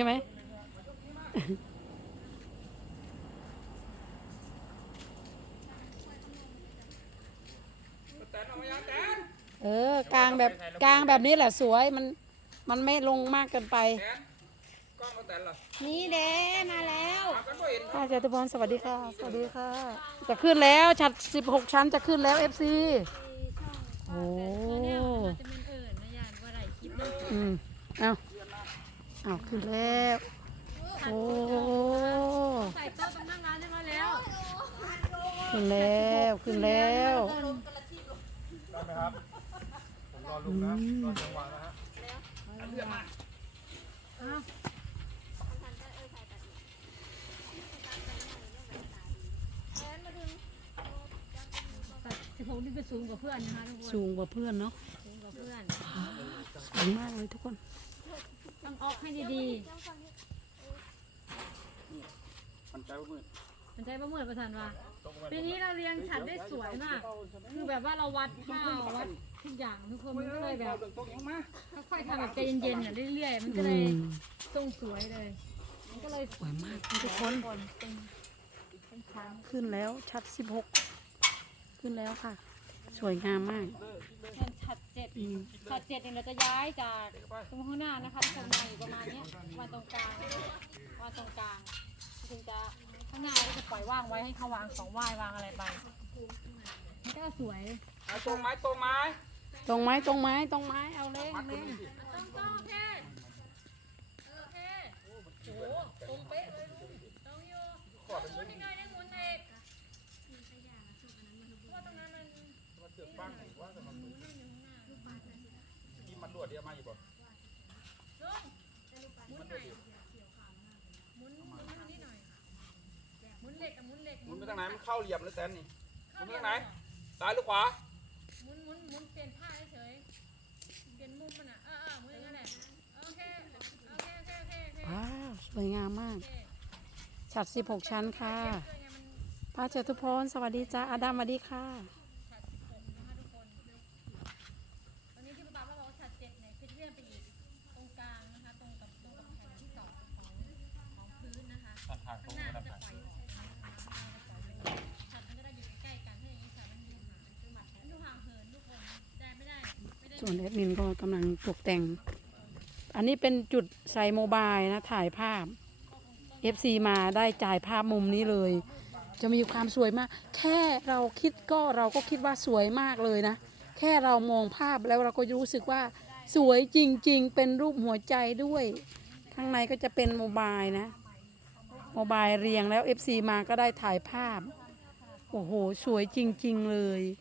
ใช่ไหมแตนออกมายังแตนเออกลางแบบกลางแบบนี้แหละสวยมันมันไม่ลงมากเกินไปแตนกล้องมาแตนเหรอนี่เด้มาแล้วมากันบ่เห็นค่ะเจตุพรสวัสดีค่ะ สวัสดีค่ะ จะขึ้นแล้วชั้น16ชั้นจะขึ้นแล้ว FC โอ้จะเป็นเอิญนะยานว่าไรคลิปนึงอืมเอา เอาขึ้นแล้ว โอ้ใส่โต๊ะตรงนั่งร้านได้มาแล้วขึ้นแล้วขึ้นแล้วได้ไหมครับผมรอลุงนะรอจังหวะนะฮะแต่สิบหกนี่ก็สูงกว่าเพื่อนนะคะทุกคนสูงกว่าเพื่อนเนาะสูงกว่าเพื่อนสูงมากเลยทุกคน ต้องออกให้ดีมันใจมืดๆมันใจประเมินประธานว่าปีนี้เราเรียงฉัดได้สวยมาก คือแบบว่าเราวัดข้าววัดทุกอย่างทุกคนมันก็เลยแบบเรื่องตกยังมาค่อยๆทำแบบใจเย็นๆอะเรื่อยๆ มันก็อืเลยมทรงสวยเลย มันก็เลยสวยมากเลยทุกคนเป็นเป็นชั้นขึ้นแล้วชัด16ขึ้นแล้วค่ะ สวยงามมาก เป็นฉัดเจ็ดอืมฉัดเจ็ดเนี่ยเราจะย้ายจากตรงข้างหน้านะคะตรงมาอยู่ประมาณเนี้ยมาตรงกลางมาตรงกลางถึงจะข้างหน้าก็จะปล่อยว่างไว้ให้เขาวางของไหว้วางอะไรไปมันก็สวยเอาตรงไม้ตรงไม้ตรงไม้ตรงไม้ตรงไม้เอาเล่งเล่งตรงต้องแค่โอเคโอ้โหตรงเป๊ะเลยลุงตรงอยู่หมุนยังไงเนี่ยหมุนเอกว่าตรงนั้นมัน มาเสือกบ้างว่าจะมาที่มันรวดเดียวมาอยู่บ่ ลุงหมุนหน่อยหมุนหมุนทางนี้หน่อยหมุนเหล็กอะหมุนเหล็ก หมุน ไปทางไหนมันเข้าเหลี่ยมเลยแตนนี่หมุนไปทางไหนซ้ายหรือขวาหมุนหมุนหมุนเปลี่ยนท่าเฉยๆเปลี่ยนมุมมันอะเออเออหมุนอย่างนั้นแหละโอเคโอเคโอเคโอเคโอเคว้าวสวยงามมากชัด16 ชั้นค่ะเพื่อไงมันป้าเจตุพรสวัสดีจ้าอาดามสวัสดีค่ะ แอดมินก็กำลังตกแต่ง อันนี้เป็นจุดใส่โมบายนะถ่ายภาพ FC มาได้จ่ายภาพมุมนี้เลย จะมีความสวยมาก แค่เราคิดก็เราก็คิดว่าสวยมากเลยนะ แค่เรามองภาพแล้วเราก็รู้สึกว่าสวยจริง ๆ เป็นรูปหัวใจด้วยข้างในก็จะเป็นโมบายนะโมบายเรียงแล้ว FC มาก็ได้ถ่ายภาพ โอ้โห สวยจริง ๆ เลยน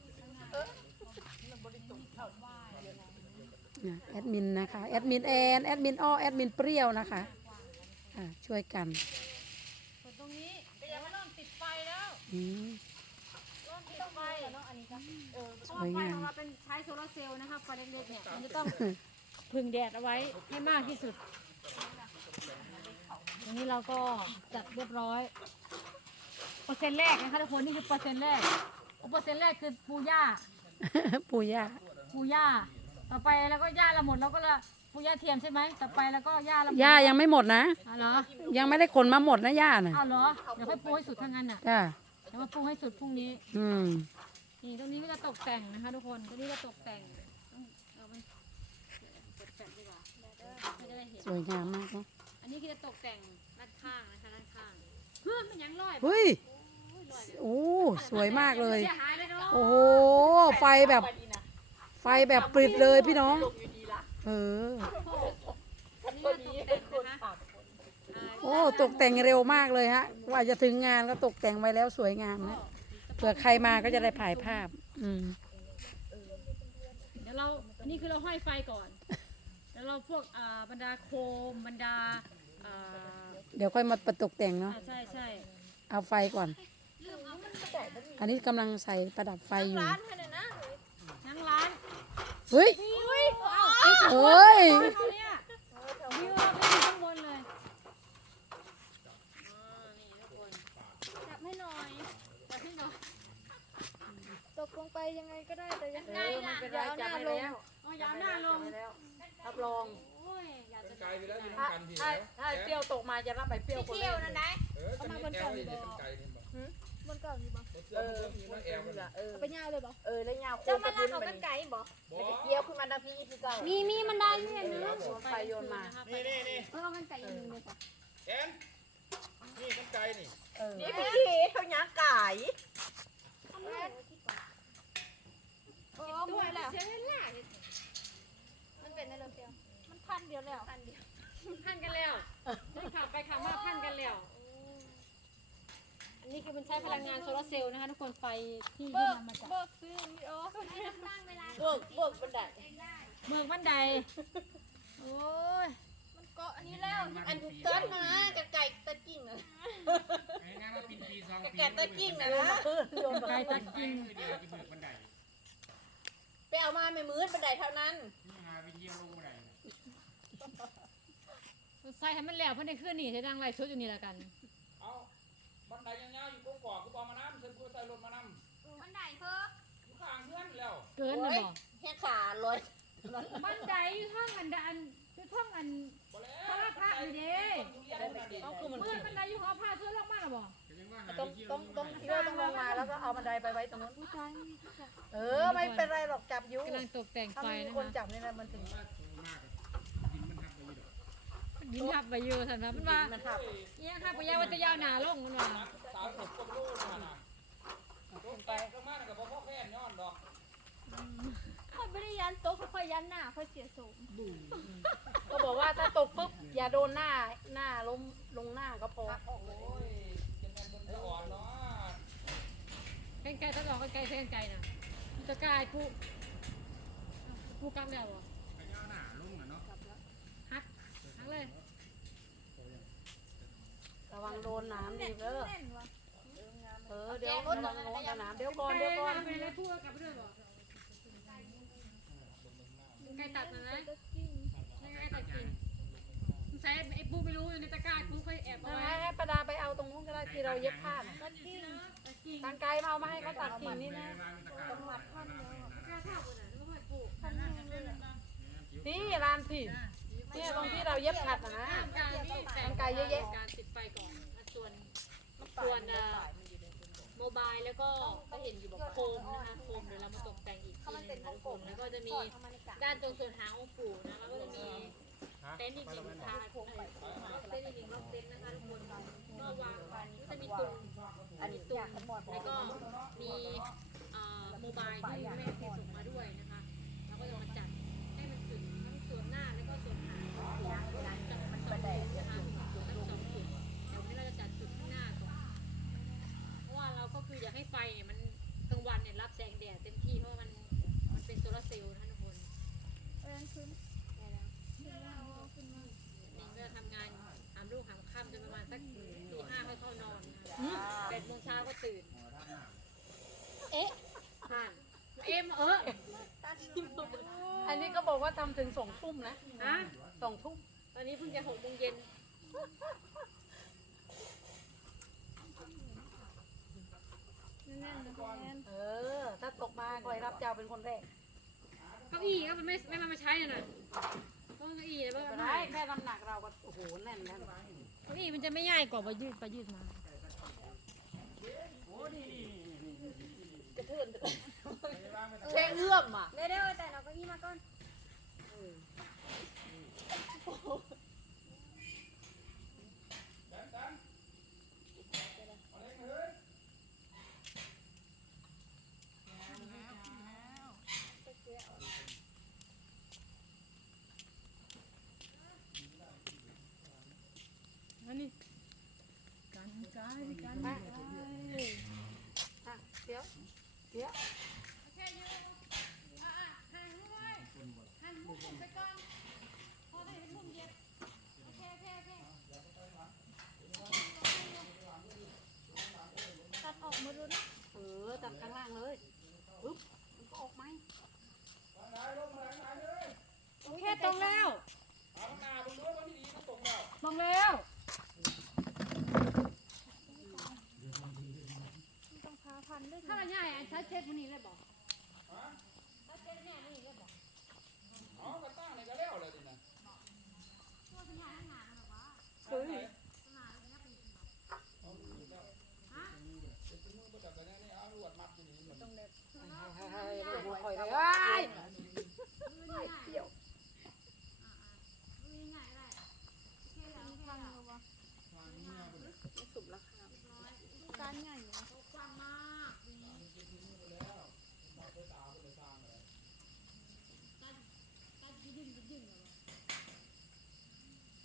ะ แอดมินนะคะแอดมินแอนแอดมินอ้อแอดมินเปรี้ยวนะคะอะช่วยกันส่วนตรงนี้เดี๋ยวมันเริ่มติดไฟแล้วอืม เริ่มติดไฟเนาะอันนี้ก็เออเพสราะวยว่าไฟงามของเราเป็นใช้โซลาร์เซลล์นะคะไฟเล็กๆเนี่ยมันจะต้องพึ่งแดดเอาไว้ให้มากที่สุดตรงนี้เราก็จัดเรียบร้อย เปอร์เซ็นต์แรกนะคะทุกคนนี่คือเปอร์เซ็นต์แรกเปอร์เซ็นต์แรกคือปูหญ้าปู่ย่า ปูหญ้า ต่อไปแล้วก็หญ้าละหมดแล้วก็ละปูหญ้าเทียมใช่ไหมต่อไปแล้วก็หญ้าละหมดย่ายังไม่หมดนะ อ๋อเหรอยังไม่ได้ขนมาหมดนะย่าน่ะอ้าวเหรอเดี๋ยวค่อยปูให้สุดทั้งนั้นน่ะจ้าเดี๋ยวมาปูให้สุดพรุ่งนี้ อืม นี่ตรงนี้ก็จะตกแต่งนะคะทุกคนตรงนี้ก็ตกแต่งต้องเอาไปเปิดแฟลชดีกว่าไม่ได้เห็น สวยงามมากเนาะอันนี้คือจะตกแต่งด้านข้างนะคะด้านข้างเพื่อนมันยังลอยเฮ้ยโอ้สวยมากเลยเสียหายเลยเนาะโอ้โหไฟแบบ ไฟแบบปริดเลยพี่น้อง เอออันนี้ก็ตกแต่งนะคะโอ้ตกแต่งเร็วมากเลยฮะกว่าจะถึงงานก็ตกแต่งไว้แล้วสวยงามนะเผื่อใครมาก็จะได้ถ่ายภาพ อืมเดี๋ยวเราอันนี้คือเราห้อยไฟก่อน แล้วเราพวกอ่าบรรดาโคมบรรดาอ่าเดี๋ยวค่อยมาประตกแต่งเนาะ อ่าใช่ใช่เอาไฟก่อน อันนี้กำลังใส่ประดับไฟอยู่ทั้งร้าน เฮ้ยอุ้ยเอาเอ้ยเอาเนี่ยมขึ้นบนเลยจับให้หน่อยจับให้หน่อยตกลงไปยังไงก็ได้แต่ยังไงล่ะอย่าเอาหน้าลงเอายาวหน้าลงรับรองโอ้ยอยากจะไกลไปแล้วอยู่น้ำกันทีแล้วถ้าเจียวจะรับใบเปรี้ยวคนเที่ยวนั่นได้เออกันนี่แอลนี่กันไก่นี่ บ่บนเก่านี่บ่เสื้อมันมีมันแอลมันเออ เอาไปย่าเลยบ่เออแล้วยาวโคเจ้าตมารลากพุ่นเอาไปกันไก่บ่บ่เกี่ยวขึ้นมาดังพี่พี่เก่ามีมีมันได้อยู่เห็นนะไฟโยนมา นี่นี่นี่เออเอากันไก่อีกนึงเลยค่ะแอนนี่กันไก่นี่เออนี่พี่เขาหยาไก่โอ้ตัวแล้วเสียเวลามันเป็นในเรื่องเดียวมันพันเดียวแล้วพันเดียวพันกันแล้วได้ข่าวไปข่าวมาพันกันแล้ว อันนี้คือมัน ใช้พลังงานโซลาร์เซลล์นะคะทุกคนไฟที่ที่เบิกนำมาจากเบิกซื้อวิโอให้น้ำตั้งเวลาเบิกเบิกบันไดเมืองบันไดโอ้ยมันเกาะอันนี้แล้วอันต้นนะกะไก่ตะกิ้งนะไอ้งานมาปีนปีสองกะปีไก่ตะกิ้งนะนะโยนไก่ตะไปกินมือเดียวจะเบิกบันไดไปเอามาไม่มืดบันไดเท่านั้นนี่หาวินเยี่ยวลงบันไดใส่ให้มันแล้วเพื่อนได้ขึ้นนี่ใช้ดังไรชุดอยู่นี่ละกัน เอาบันไดยาวๆอยู่ กงกอกกูบ่มานำเชิญกูใส่รถมานำมันได้เพิ่มกูข้างเพื่อนแล้วเกินนะบอกแค่ขาลอยบันไดอยู่ท่องอันดันอยู่ท่องอัน บ่แล้วพระพระอยู่เด้เอาคือมันเมื่อบันไดอยู่หอผ้าเสื้อลงมาหรอบอกก็ยังว่าหาต้องวินเยี่ยวต้องลงต้บัองนไดคิดว่าต้องลงมาแล้วก็เอาบันไดไปไว้ตรงนู้น ผู้ชายเออไม่เป็นไรหรอกจับอยุกำลังตกแต่งถ้าไฟไม่มีนะคนคะจับนี่แหละมันถึงว่าโตมากอะดินมันทับไปอยู่ดอกยิ้มทับไปอยู่สันนะมันว่ามันทับเอี้ยทับไปยาวว่าจะยาวหนาลงมันว่าสาวสิบกว่าโลนั่นน่ะโดนแตกลงมาก็บ่พอแค่นย้อนดอกค่อยไม่ได้ยันโต๊ะค่อยยันหน้าค่อยเสียสูงก็บอกว่าถ้าตกปุ๊บอย่าโดนหน้าหน้าล้มลงหน้าก็พอโอ้ยจะแม่นคนจะอ่อนเนาะใกล้ๆถ้าออกใกล้ๆเส้นไกลน่ะมันจะกลายผู้ผู้กำแล้วเหรอไปย่อหน้าลงอะเนาะฮักฮักเลย ระวังโดนน้ำดีเด้อแน่นวะเออเดี๋ยวระวังโดนน้ำเดี๋ยวก่อนเดี๋ยวก่อนไปแล้วพูดกับเรื่องบอกไก่ตัดนะนะจะจริงไม่ไก่ตัดกินใช้ไอ้ปูไม่รู้อยู่ในตะกร้าปูค่อยแอบเอาให้ไว้ให้ประดาไปเอาตรงนู้นก็ได้ที่เราเย็บผ้าน่ะจะจริงตัดกินทางไกลมาเอามาให้เขาตัดกิ่งนี่นะวางตะกร้าจังหวัดพันแล้วตะกร้าข้าวคนน่ะแล้วก็ปลูกพันแห้งเลยอะนี่ร้านผิ ดนี่ตรงที่เราเย็บขัดนะนะการนี่แต่งไก่เยอะแยะการติดไฟก่อนส่วนส่วนโมบายแล้วก็ก็เห็นอยู่บอกโคมนะคะโคมเดี๋ยวเรามาตกแต่งอีกทีนึงนะทุกคนแล้วก็จะมีด้านตรงส่วนหางองค์ปู่นะคะก็จะมีเต็นท์อีกหนึ่งทางเต็นท์อีกหนึ่งรอบเต็นท์นะคะทุกคนก็วางก็จะมีตุงอันนี้อยากขมอดแล้วก็มีเอ่อโมบายที่แม่เคยส่งมาด้วยนะคะ เนี่ยมันกลางวันเนี่ยรับแสงแดดเต็มที่เพราะว่ามันมันเป็นโซลาร์เซลล์นะคะทุกคนเอ็นขึ้นได้แล้วขึ้นมาเอาขึ้นมาเองก็ทำงานหามลูกหามค่ำจนประมาณสักตีห้าค่อยเข้านอนแปดโมงเช้าก็ตื่น เอ๊ะผ่านเอ็มเอออันนี้ก็บอกว่าทำถึงสองทุ่มนะฮะสองทุ่มตอนนี้เพิ่งจะหกโมงเย็น แน่นๆแน่นเออ ถ้าตกมาคอยรับเจ้าเป็นคนแรกเก้าอี้ก็มันไม่ไม่มามาใช้น่ะนะเพราะเก้าอี้เนี่ยไม่มันเป็นไรแค่น้ำหนักเราก็โอ้โหแน่นแล้วเก้าอี้มันจะไม่ง่ายกว่าไปยืดไปยืดมาแค่เอื้อมอะๆเร็วๆแต่เราก็ยี่มาก่อน เทศผู้นี้เลยบอกฮะตัดเทศแม่ผู้นี้เลยบอกอ๋อกระตั้งเลยก็แล้วเลยดินะตัวสัญญาณงานหรอวะเฮ้ยงานแล้วเป็นอ้ฮะเดี๋ยวมึงจับกันนี่เอาหวดมัดอยู่นี่ต้องเด็ดหัวคอยเลย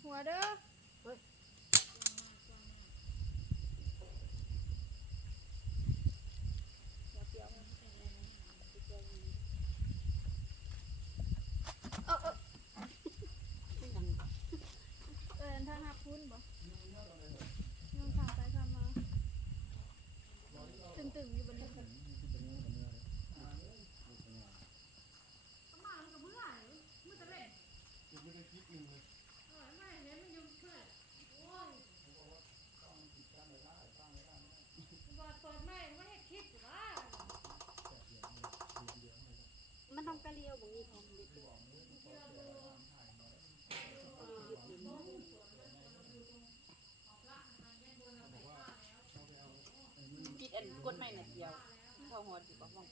What up?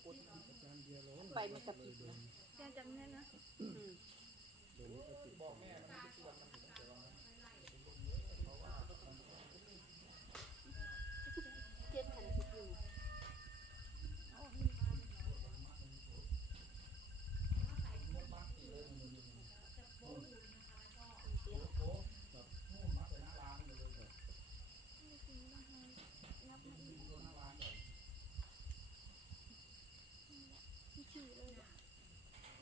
กว่าห้องกดไปมันกระปิดนะแกจำได้นะเจ็ดพันสิบอยู่ ขี่เลยบ่ ส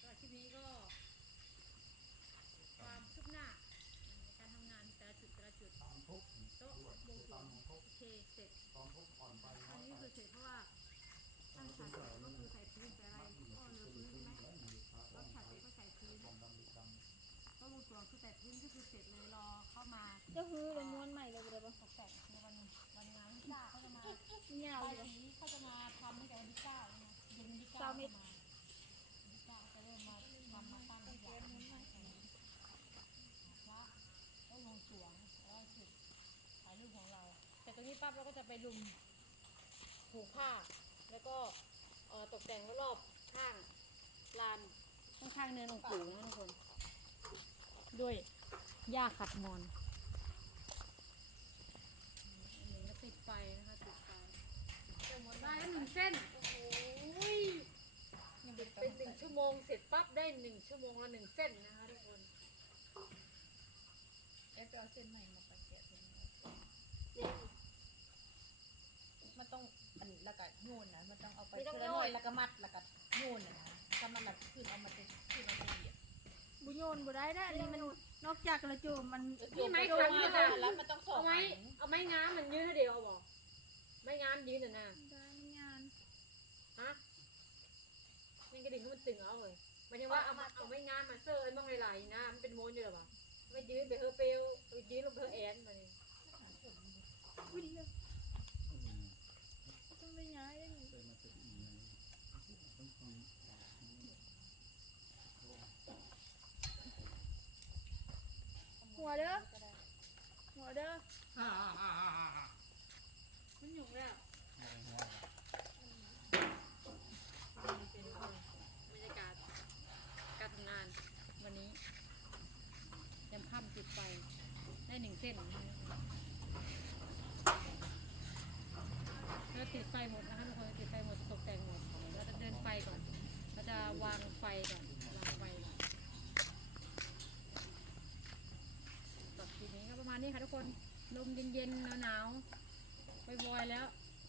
ำหรับคลิปนี้ก็ความคืบหน้าในการทำงานแต่ละจุดแต่ละจุดโต๊ะบวงสรวง โอเสร็จตอนทุกอ่อนไปอันนี้คือเสร็จเพราะว่าตั้งฉากเสร็จก็คือใส่พื้นใส่อะไรก็เนื้อพื้นใช่ไหมแล้วฉากเสร็จก็ใส่พื้นโต๊ะบวงสรวงคือใส่พื้นก็คือเสร็จเลยรอเข้ามาเจะฮือเลยม้วนใหม่เลยบ่ได้บ่ตกแต่งในวันวันงานที่เก้าเขาจะมายาวป้ายเลยสีเขาจะมาทำตั้งแต่วันที่เก้านะเย็นวันที่เก้าก็มาวันที่เก้าจะเริ่มมาทำมาตั้งทุกอย่างว่าต้องลงสวง รงนี้ปั๊บเราก็จะไปลุมผูกผ้า แล้วก็เอ่อตกแต่งรอบๆข้างลานข้างๆเนินองค์ปู่นะทุกคน ด้วยหญ้าขัดงอนอันนี้ก็ติดไฟนะคะติดไฟได้แล้วหนึ่งเส้น โอ้โหเป็นหนึ่งชั่วโมงเสร็จปั๊บได้หนึ่งชั่วโมงละหนึ่งเส้นนะคะทุกคนเอฟเอาเส้นใหม่มาประเกะเนี่ย มันต้องอันแล้วก็โยนนะมันต้องเอาไปเพื่อน้อยแล้วก็มัดแล้วก็โยนนะนะถ้ามันแบบขึ้นเอามาจะขึ้นเอาไปเหยียบบุโยนบ่ได้ได้อันนี้มันนอกจากกระโจมมันนี่ไม้โยขันนมานี่นะแล้วมันต้องส่งเอาไม้เอาไม้งามมันยืนให้เดียวบอกไม้งามยืนน่ะนะได้งานฮะนี่กระดิ่งก็มันตึงเอาเลยหมายถึงว่าเอามาเอาไม้งามมาเซอร์ไอ้มองไหลๆนะมันเป็นโมนอยู่หรอวะไม่ยืนไปเฮอเปลวไปยืนลงไปเฮอแอนมาเนี่ยอุ้ยเดี๋ยวต้องได้ย้ายได้นี่หัวเด้อหัวเด้อ อ่าอ่าอ่าอ่าอ่า มันหยุ่งแล้วนี่เป็นบรรยากาศการทำงานวันนี้ยำค่ำจุดไฟได้หนึ่งเส้นนะคะแล้วติ ดไฟหมดนะคะทุกคนติดไฟหมดตกแต่งหมดเราจะเดินไฟก่อนเราจะวางไฟก่อนวางไฟก่อนตัดทีนี้ก็ประมาณนี้ค่ะทุกคนลมเย็นๆหนาวๆไปบอยๆแล้ว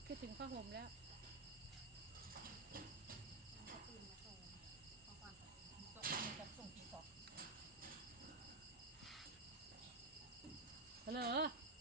คิดถึงผ้าห่มแล้ว